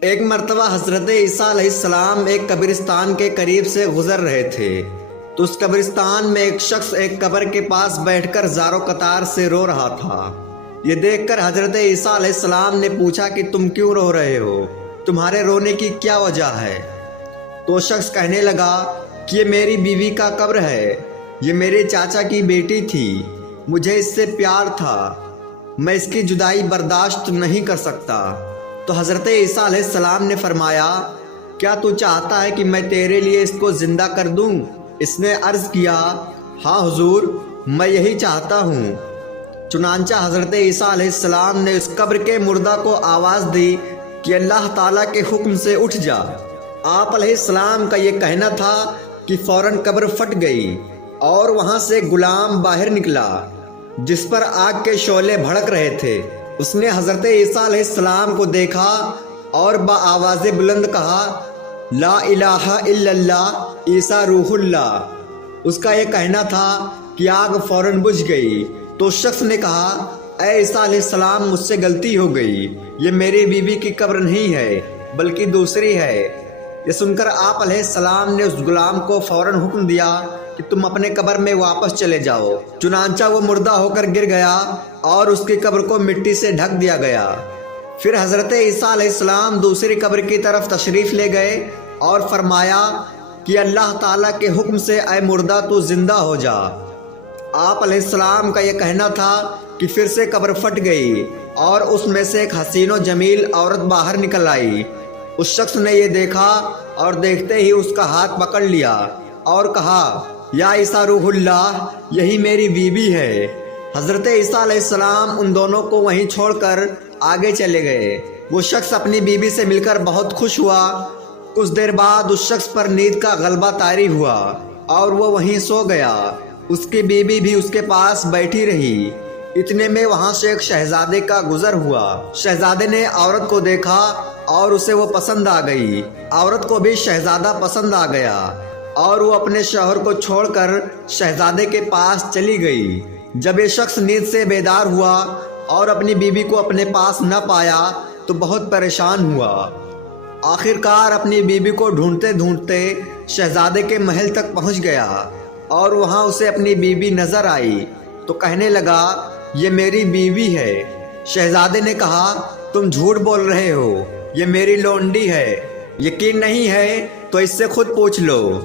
ایک مرتبہ حضرت عیسیٰ علیہ السلام ایک قبرستان کے قریب سے گزر رہے تھے تو اس قبرستان میں ایک شخص ایک قبر کے پاس بیٹھ کر زار و قطار سے رو رہا تھا۔ یہ دیکھ کر حضرت عیسیٰ علیہ السلام نے پوچھا کہ تم کیوں رو رہے ہو؟ تمہارے رونے کی کیا وجہ ہے؟ تو شخص کہنے لگا کہ یہ میری بیوی کا قبر ہے، یہ میرے چاچا کی بیٹی تھی، مجھے اس سے پیار تھا، میں اس کی جدائی برداشت نہیں کر سکتا۔ تو حضرت عیسیٰ علیہ السلام نے فرمایا، کیا تو چاہتا ہے کہ میں تیرے لیے اس کو زندہ کر دوں؟ اس نے عرض کیا، ہاں حضور، میں یہی چاہتا ہوں۔ چنانچہ حضرت عیسیٰ علیہ السلام نے اس قبر کے مردہ کو آواز دی کہ اللہ تعالیٰ کے حکم سے اٹھ جا۔ آپ علیہ السلام کا یہ کہنا تھا کہ فوراً قبر پھٹ گئی اور وہاں سے غلام باہر نکلا جس پر آگ کے شعلے بھڑک رہے تھے۔ اس نے حضرت عیسیٰ علیہ السلام کو دیکھا اور بآواز بلند کہا، لا الہ الا اللہ عیسیٰ روح اللہ۔ اس کا یہ کہنا تھا کہ آگ فوراً بجھ گئی۔ تو اس شخص نے کہا، اے عیسیٰ علیہ السلام، مجھ سے غلطی ہو گئی، یہ میری بیوی کی قبر نہیں ہے بلکہ دوسری ہے۔ یہ سن کر آپ علیہ السلام نے اس غلام کو فوراً حکم دیا کہ تم اپنے قبر میں واپس چلے جاؤ۔ چنانچہ وہ مردہ ہو کر گر گیا اور اس کی قبر کو مٹی سے ڈھک دیا گیا۔ پھر حضرت عیسیٰ علیہ السلام دوسری قبر کی طرف تشریف لے گئے اور فرمایا کہ اللہ تعالیٰ کے حکم سے اے مردہ تو زندہ ہو جا۔ آپ علیہ السلام کا یہ کہنا تھا کہ پھر سے قبر پھٹ گئی اور اس میں سے ایک حسین و جمیل عورت باہر نکل آئی۔ اس شخص نے یہ دیکھا اور دیکھتے ہی اس کا ہاتھ پکڑ لیا اور کہا، یا عیسیٰ روح اللہ، یہی میری بیوی ہے۔ حضرت عیسیٰ علیہ السلام ان دونوں کو وہیں چھوڑ کر آگے چلے گئے۔ وہ شخص اپنی بیوی سے مل کر بہت خوش ہوا۔ کچھ دیر بعد اس شخص پر نیند کا غلبہ طاری ہوا اور وہ وہیں سو گیا۔ اس کی بیوی بھی اس کے پاس بیٹھی رہی۔ اتنے میں وہاں سے ایک شہزادے کا گزر ہوا۔ شہزادے نے عورت کو دیکھا اور اسے وہ پسند آ گئی۔ عورت کو بھی شہزادہ پسند آ گیا اور وہ اپنے شوہر کو چھوڑ کر شہزادے کے پاس چلی گئی۔ جب یہ شخص نیند سے بیدار ہوا اور اپنی بیوی کو اپنے پاس نہ پایا تو بہت پریشان ہوا۔ آخر کار اپنی بیوی کو ڈھونڈتے ڈھونڈتے شہزادے کے محل تک پہنچ گیا اور وہاں اسے اپنی بیوی نظر آئی تو کہنے لگا، یہ میری بیوی ہے۔ شہزادے نے کہا، تم جھوٹ بول رہے ہو، یہ میری لونڈی ہے، یقین نہیں ہے تو اس سے خود پوچھ لو۔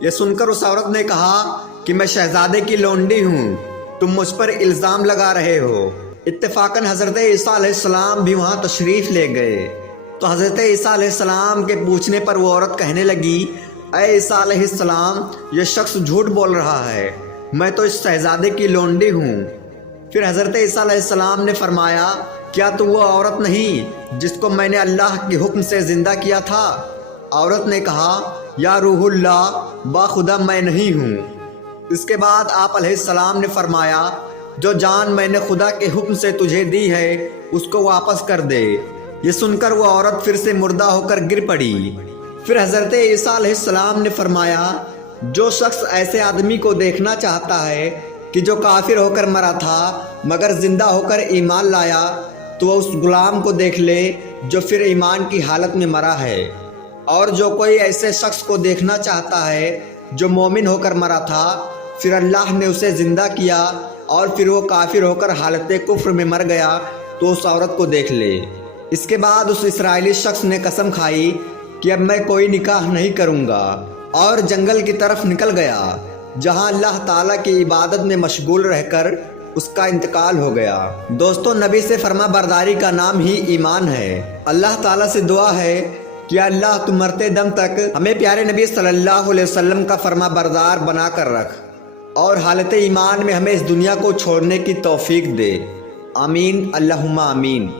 یہ سن کر اس عورت نے کہا کہ میں شہزادے کی لونڈی ہوں، تم مجھ پر الزام لگا رہے ہو۔ اتفاقاً حضرت عیسیٰ علیہ السلام بھی وہاں تشریف لے گئے تو حضرت عیسیٰ علیہ السلام کے پوچھنے پر وہ عورت کہنے لگی، اے عیسیٰ علیہ السلام، یہ شخص جھوٹ بول رہا ہے، میں تو اس شہزادے کی لونڈی ہوں۔ پھر حضرت عیسیٰ علیہ السلام نے فرمایا، کیا تو وہ عورت نہیں جس کو میں نے اللہ کے حکم سے زندہ کیا تھا؟ عورت نے کہا، یا روح اللہ، باخدا میں نہیں ہوں۔ اس کے بعد آپ علیہ السلام نے فرمایا، جو جان میں نے خدا کے حکم سے تجھے دی ہے اس کو واپس کر دے۔ یہ سن کر وہ عورت پھر سے مردہ ہو کر گر پڑی۔ پھر حضرت عیسیٰ علیہ السلام نے فرمایا، جو شخص ایسے آدمی کو دیکھنا چاہتا ہے کہ جو کافر ہو کر مرا تھا مگر زندہ ہو کر ایمان لایا تو وہ اس غلام کو دیکھ لے جو پھر ایمان کی حالت میں مرا ہے۔ اور جو کوئی ایسے شخص کو دیکھنا چاہتا ہے جو مومن ہو کر مرا تھا پھر اللہ نے اسے زندہ کیا اور پھر وہ کافر ہو کر حالت کفر میں مر گیا تو اس عورت کو دیکھ لے۔ اس کے بعد اس اسرائیلی شخص نے قسم کھائی کہ اب میں کوئی نکاح نہیں کروں گا اور جنگل کی طرف نکل گیا جہاں اللہ تعالیٰ کی عبادت میں مشغول رہ کر اس کا انتقال ہو گیا۔ دوستو، نبی سے فرما برداری کا نام ہی ایمان ہے۔ اللہ تعالیٰ سے دعا ہے کہ اللہ تم مرتے دم تک ہمیں پیارے نبی صلی اللہ علیہ وسلم کا فرما بردار بنا کر رکھ اور حالت ایمان میں ہمیں اس دنیا کو چھوڑنے کی توفیق دے۔ آمین، اللہم آمین۔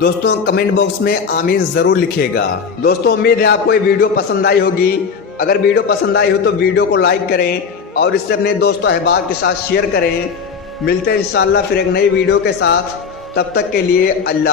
دوستوں، کمنٹ باکس میں آمین ضرور لکھیے گا۔ دوستوں، امید ہے آپ کو یہ ویڈیو پسند آئی ہوگی۔ اگر ویڈیو پسند آئی ہو تو ویڈیو کو لائک کریں اور اس سے اپنے دوست و احباب کے ساتھ شیئر کریں۔ ملتے ہیں انشاءاللہ پھر ایک نئی ویڈیو کے ساتھ، تب تک کے لیے اللہ